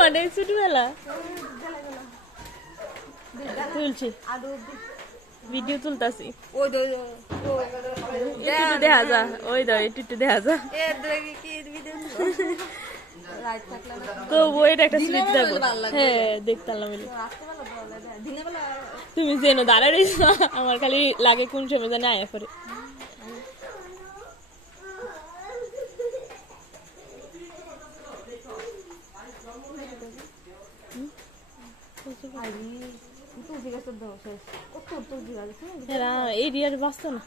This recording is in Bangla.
অনেক ছোটবেলা তুলছি ভিডিও তুলতাছি দেখা যা ওই দাও একটু দেখা যা তো ওইটা একটা স্মৃতি থাকবো হ্যাঁ দেখতাম তুমি যেন দাঁড়ায় রয়েছ আমার খালি লাগে কোন সময় জানে আয়া করে এরিয়ার বাঁচতো না